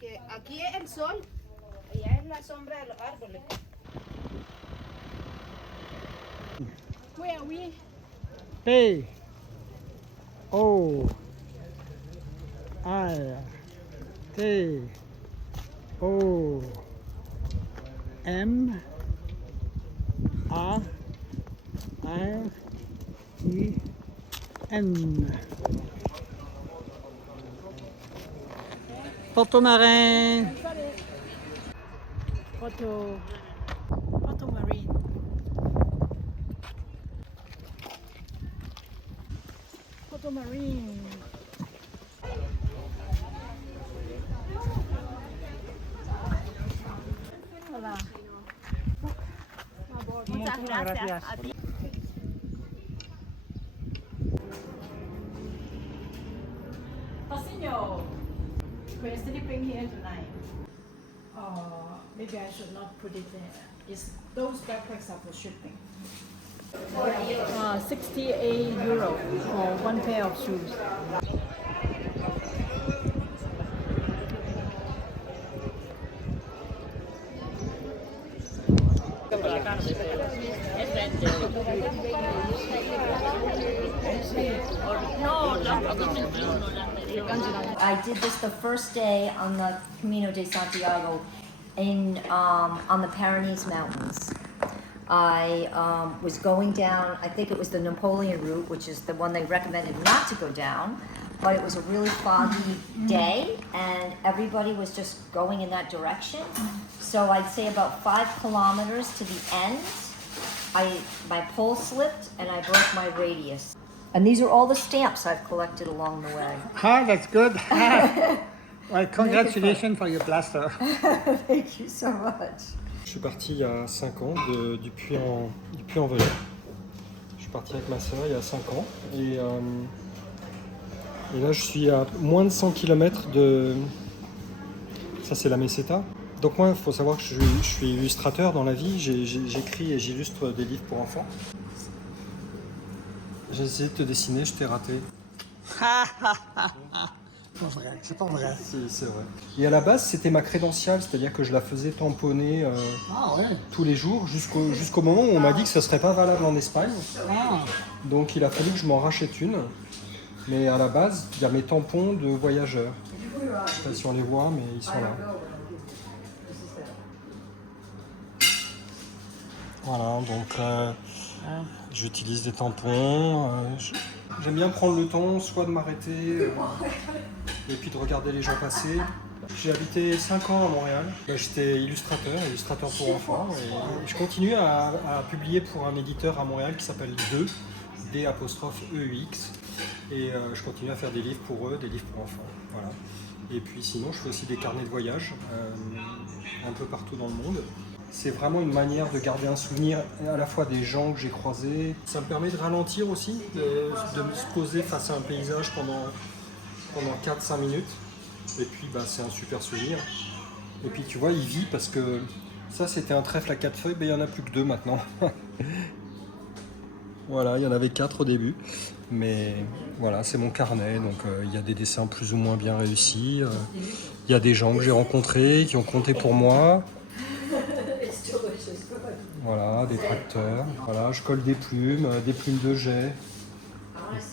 Que aquí es el sol, allá es la sombra de los árboles. Where are we? P O R T O M A R I N. Porto Marin. Porto Marine. Porto Marine. Hola. Muchas gracias a ti. Pasinho, we're sleeping here tonight. Maybe I should not put it there. Those backpacks are for shipping. 68 euro for one pair of shoes. I did this the first day on the Camino de Santiago on the Pyrenees Mountains. I was going down, I think it was the Napoleon route, which is the one they recommended not to go down, but it was a really foggy day and everybody was just going in that direction. So I'd say about 5 kilometers to the end, my pole slipped and I broke my radius. And these are all the stamps I've collected along the way. Ah, that's good. Well, congratulations for your plaster. Thank you so much. Je suis parti il y a 5 ans du Puy-en-Velay. Je suis parti avec ma soeur il y a 5 ans et là je suis à moins de 100 km de... Ça c'est la Meseta. Donc moi il faut savoir que je suis illustrateur dans la vie, j'écris et j'illustre des livres pour enfants. J'ai essayé de te dessiner, je t'ai raté. C'est pas vrai. Si, c'est vrai. Et à la base, c'était ma crédentiale, c'est-à-dire que je la faisais tamponner tous les jours jusqu'au moment où on m'a dit que ce serait pas valable en Espagne. Donc il a fallu que je m'en rachète une. Mais à la base, il y a mes tampons de voyageurs. Je sais pas si on les voit, mais ils sont là. Voilà, donc j'utilise des tampons. J'aime bien prendre le temps, soit de m'arrêter et puis de regarder les gens passer. J'ai habité 5 ans à Montréal. J'étais illustrateur pour enfants. Et je continue à publier pour un éditeur à Montréal qui s'appelle D''EUX. Et je continue à faire des livres pour eux, des livres pour enfants. Voilà. Et puis sinon, je fais aussi des carnets de voyage un peu partout dans le monde. C'est vraiment une manière de garder un souvenir à la fois des gens que j'ai croisés. Ça me permet de ralentir aussi, de me poser face à un paysage pendant 4-5 minutes. Et puis c'est un super souvenir. Et puis tu vois, il vit parce que ça c'était un trèfle à 4 feuilles, il n'y en a plus que 2 maintenant. Voilà, il y en avait 4 au début. Mais voilà, c'est mon carnet, donc il y a des dessins plus ou moins bien réussis. Il y a des gens que j'ai rencontrés, qui ont compté pour moi. Voilà, des tracteurs. Voilà, je colle des plumes de jet.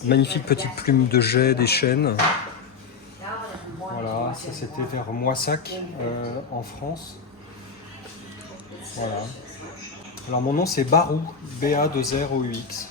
Magnifique petite plume de jet des chênes. Voilà, ça c'était vers Moissac en France. Voilà. Alors mon nom c'est Barou, B-A-2-R-O-U-X.